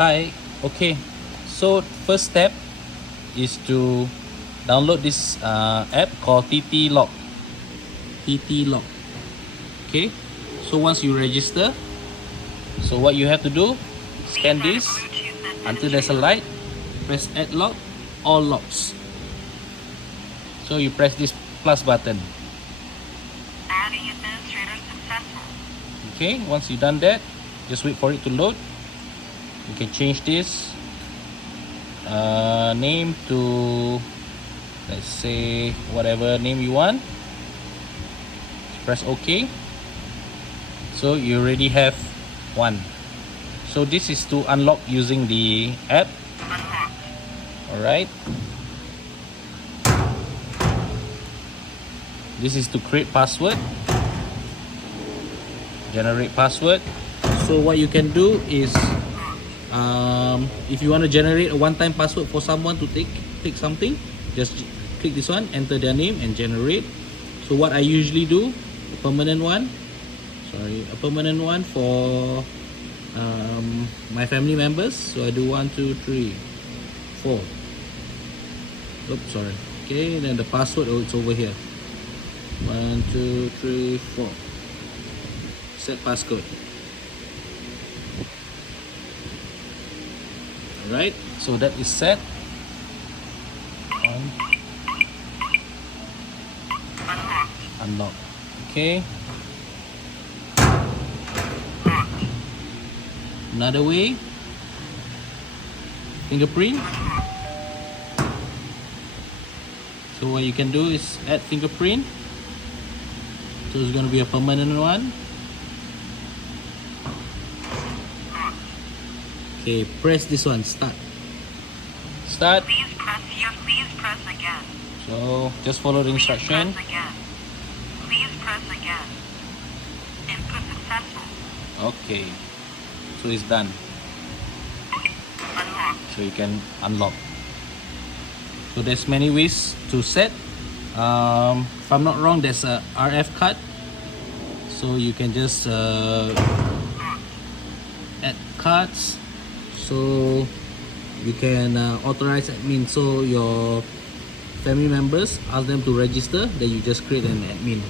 Hi. Okay. So first step is to download this app called TT Lock. TT Lock. Okay. So once you register, so what you have to do, scan this until there's a light. Press Add Lock, all locks. So you press this plus button. Adding administrator successful. Okay. Once you've done that, just wait for it to load. You can change this name to, let's say, whatever name you want. Press OK. So you already have one. So this is to unlock using the app. Alright. This is to create password. Generate password. So what you can do is, if you want to generate a one-time password for someone to take something, just click this one, enter their name and generate. So what I usually do, a permanent one for my family members. So I do 1 2 3 4. Oops, sorry. Okay, then the password, oh, it's over here. 1 2 3 4. Set passcode. Alright, so that is set. Unlock. Okay. Another way, fingerprint. So what you can do is add fingerprint. So it's going to be a permanent one. Okay, press this one, start. Please press again. So just follow the instruction. Please press again. Input successful. Okay, so it's done. Unlock. So you can unlock. So there's many ways to set. If I'm not wrong, there's a RF card. So you can just add cards. So you can authorize admin. So your family members, ask them to register, then you just create an admin.